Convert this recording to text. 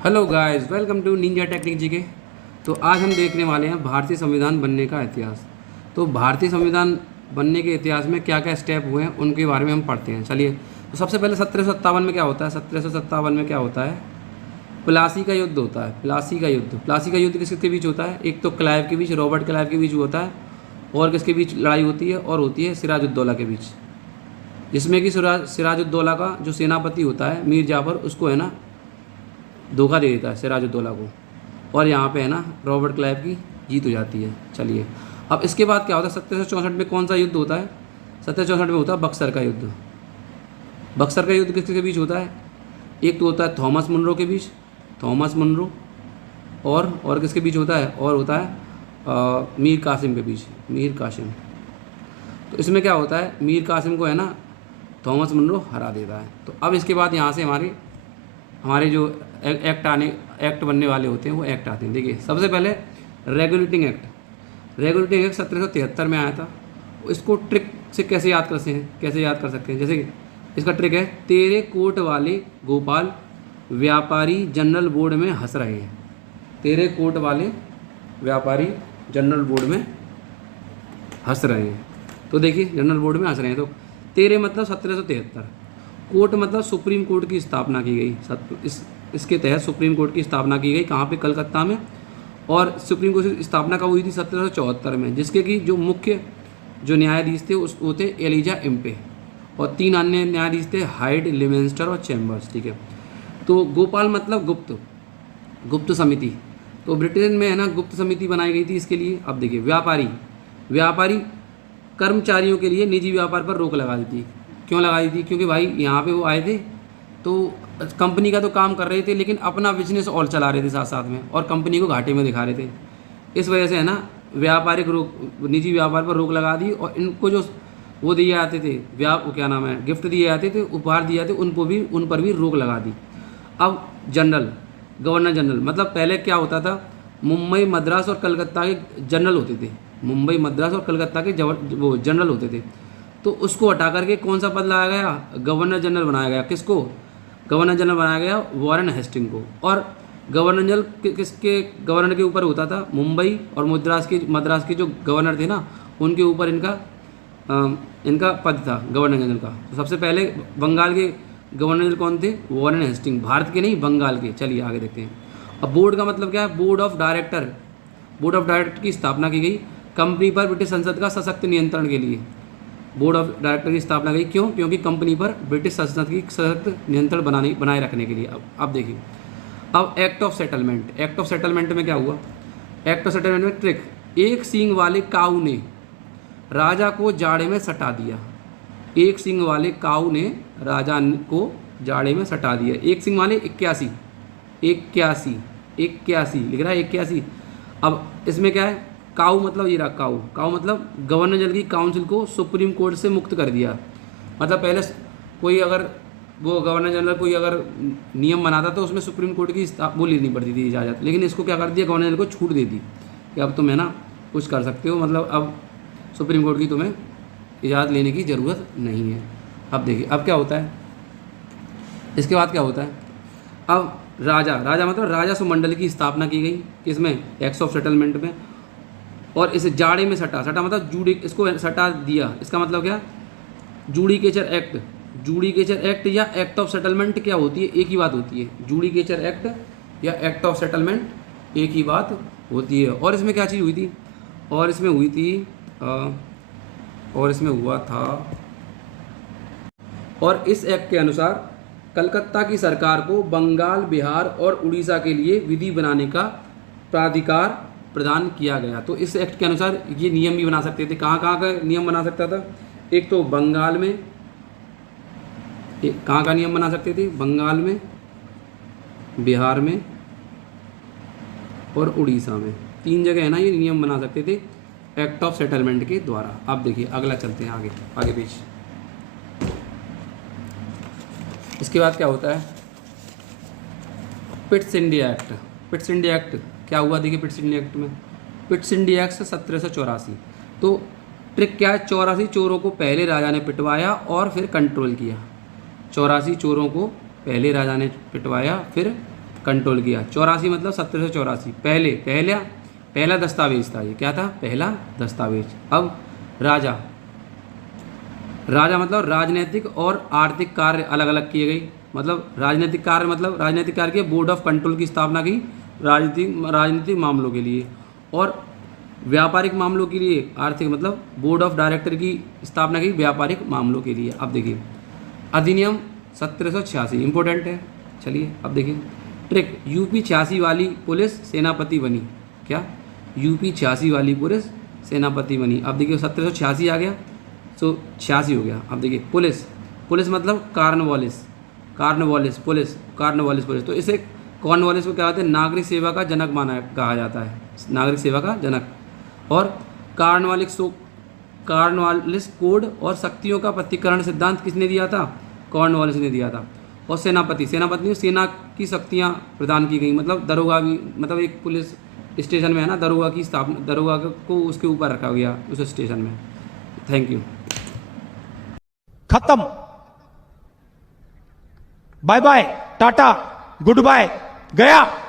Hello guys, welcome to ninja technique G K. तो आज हम देखने वाले हैं भारतीय संविधान बनने का इतिहास। तो भारतीय संविधान बनने के इतिहास में क्या क्या स्टेप हुए हैं उनके बारे में हम पढ़ते हैं। चलिए, तो सबसे पहले 1757 में क्या होता है। 1757 में क्या होता है, प्लासी का युद्ध होता है। प्लासी का युद्ध किसके बीच होता है? एक तो क्लाइव के बीच, रॉबर्ट क्लाइव के बीच होता है। और किसके बीच लड़ाई होती है? और होती है सिराजुद्दौला के बीच, जिसमें कि सिराजुद्दौला का जो सेनापति होता है मीर जाफर, उसको है ना धोखा दे देता है सिराजुद्दौला को, और यहाँ पे है ना रॉबर्ट क्लाइव की जीत हो जाती है। चलिए, अब इसके बाद क्या होता है? 1764 में कौन सा युद्ध होता है? 1764 में होता है बक्सर का युद्ध। बक्सर का युद्ध किसके बीच होता है? एक तो होता है थॉमस मुनरो के बीच, थॉमस मुनरो, और किसके बीच होता है? और होता है मीर कासिम के बीच, मीर कासिम। तो इसमें क्या होता है, मीर कासिम को है ना थॉमस मुनरो हरा देता है। तो अब इसके बाद यहाँ से हमारे हमारे जो एक्ट बनने वाले होते हैं वो एक्ट आते हैं। देखिए, सबसे पहले रेगुलेटिंग एक्ट 1773 में आया था। इसको ट्रिक से कैसे याद कर सकते हैं? जैसे कि इसका ट्रिक है, तेरे कोट वाले गोपाल व्यापारी जनरल बोर्ड में हंस रहे हैं। तेरे कोट वाले व्यापारी जनरल बोर्ड में हंस रहे हैं। तो देखिए, जनरल बोर्ड में हंस रहे हैं, तो तेरे मतलब 1773, कोर्ट मतलब सुप्रीम कोर्ट की स्थापना की गई। इसके तहत सुप्रीम कोर्ट की स्थापना की गई। कहाँ पे? कलकत्ता में। और सुप्रीम कोर्ट की स्थापना कब हुई थी? 1774 में, जिसके कि जो मुख्य जो न्यायाधीश थे वो थे एलिजा इम्पे, और 3 अन्य न्यायाधीश थे, हाइड, लिवेंस्टर और चैम्बर्स। ठीक है। तो गोपाल मतलब गुप्त समिति। तो ब्रिटेन में है ना गुप्त समिति बनाई गई थी इसके लिए। अब देखिए, व्यापारी कर्मचारियों के लिए निजी व्यापार पर रोक लगा दी थी। क्यों लगाई थी? क्योंकि भाई यहाँ पे वो आए थे तो कंपनी का तो काम कर रहे थे, लेकिन अपना बिजनेस और चला रहे थे साथ साथ में, और कंपनी को घाटे में दिखा रहे थे। इस वजह से है ना निजी व्यापार पर रोक लगा दी, और इनको जो वो दिए जाते थे क्या नाम है, गिफ्ट दिए जाते थे, उपहार दिए जाते, उन पर भी रोक लगा दी। अब गवर्नर जनरल मतलब पहले क्या होता था, मुंबई, मद्रास और कलकत्ता के जनरल होते थे। मुंबई, मद्रास और कलकत्ता के वो जनरल होते थे। तो उसको हटा करके कौन सा पद लाया गया? गवर्नर जनरल बनाया गया। किसको? गवर्नर जनरल बनाया गया वॉरेन हेस्टिंग को। और गवर्नर जनरल किसके गवर्नर के ऊपर होता था? मुंबई और मद्रास के जो गवर्नर थे ना, उनके ऊपर इनका पद था गवर्नर जनरल का। तो सबसे पहले बंगाल के गवर्नर जनरल कौन थे? वॉरेन हेस्टिंग, भारत के नहीं, बंगाल के। चलिए आगे देखते हैं। अब बोर्ड का मतलब क्या है? बोर्ड ऑफ डायरेक्टर की स्थापना की गई कंपनी पर ब्रिटिश संसद का सशक्त नियंत्रण के लिए। बोर्ड ऑफ डायरेक्टर की स्थापना की क्यों? क्योंकि कंपनी पर ब्रिटिश संसद की सशक्त नियंत्रण बनाए रखने के लिए। अब देखिए, अब एक्ट ऑफ सेटलमेंट में क्या हुआ? एक्ट ऑफ सेटलमेंट में ट्रिक, एक सींग वाले काऊ ने राजा को जाड़े में सटा दिया। एक सींग वाले काऊ ने राजा को जाड़े में सटा दिया। एक सींग वाले 81 लिख रहा है 81। अब इसमें क्या है? काऊ मतलब ये रहा, काऊ मतलब गवर्नर जनरल की काउंसिल को सुप्रीम कोर्ट से मुक्त कर दिया। मतलब पहले कोई अगर वो गवर्नर जनरल कोई अगर नियम बनाता तो उसमें सुप्रीम कोर्ट की वो लेनी पड़ती थी इजाज़त, लेकिन इसको क्या कर दिया, गवर्नर जनरल को छूट दे दी कि अब तुम है ना कुछ कर सकते हो। मतलब अब सुप्रीम कोर्ट की तुम्हें इजाज़त लेने की ज़रूरत नहीं है। अब देखिए, अब क्या होता है, इसके बाद क्या होता है? अब राजा मतलब राजा सुमंडल की स्थापना की गई। किसमें? एक्ट ऑफ सेटलमेंट में। और इसे जाड़े में सटा मतलब जूडी, इसको सटा दिया। इसका मतलब क्या? जूडिकेचर एक्ट या एक्ट ऑफ सेटलमेंट क्या होती है? एक ही बात होती है। जूडिकेचर एक्ट या एक्ट ऑफ सेटलमेंट एक ही बात होती है। और इसमें क्या चीज़ हुई थी? और इसमें हुआ था, और इस एक्ट के अनुसार कलकत्ता की सरकार को बंगाल, बिहार और उड़ीसा के लिए विधि बनाने का प्राधिकार प्रदान किया गया। तो इस एक्ट के अनुसार ये नियम भी बना सकते थे। कहाँ का नियम बना सकता था? एक तो बंगाल में, कहाँ का नियम बना सकते थे? बंगाल में, बिहार में और उड़ीसा में। 3 जगह है ना ये नियम बना सकते थे एक्ट ऑफ सेटलमेंट के द्वारा। अब देखिए, अगला चलते हैं आगे पीछे। इसके बाद क्या होता है? पिट्स इंडिया एक्ट क्या हुआ? देखिए, पिट्स इंडिया एक्ट 1784। तो ट्रिक क्या है? 84 चोरों को पहले राजा ने पिटवाया और फिर कंट्रोल किया। 84 चोरों को पहले राजा ने पिटवाया, फिर कंट्रोल किया। 84 मतलब 1784 पहला दस्तावेज था ये। क्या था? पहला दस्तावेज। अब राजा मतलब राजनीतिक और आर्थिक कार्य अलग अलग किए गए। मतलब राजनीतिक कार्य के बोर्ड ऑफ कंट्रोल की स्थापना की राजनीतिक मामलों के लिए, और व्यापारिक मामलों के लिए आर्थिक मतलब बोर्ड ऑफ डायरेक्टर की स्थापना की व्यापारिक मामलों के लिए। अब देखिए अधिनियम 1786 इंपॉर्टेंट है। चलिए अब देखिए ट्रिक, यूपी 86 वाली पुलिस सेनापति बनी। क्या? यूपी 86 वाली पुलिस सेनापति बनी। अब देखिए 1786 आ गया तो 86 हो गया। अब देखिए पुलिस मतलब कार्नवालिस पुलिस। तो इसे कॉर्नवालिस को क्या कहते हैं? नागरिक सेवा का जनक कहा जाता है, नागरिक सेवा का जनक। और कॉर्नवालिस कोड और शक्तियों का प्रतिकरण सिद्धांत किसने दिया था? कॉर्नवालिस ने दिया था। और सेनापति सेना की शक्तियाँ प्रदान की गई। मतलब दरोगा भी, मतलब एक पुलिस स्टेशन में है ना, दरोगा को उसके ऊपर रखा गया उस स्टेशन में। Thank you. खत्म। Bye bye, tata, good bye, गया।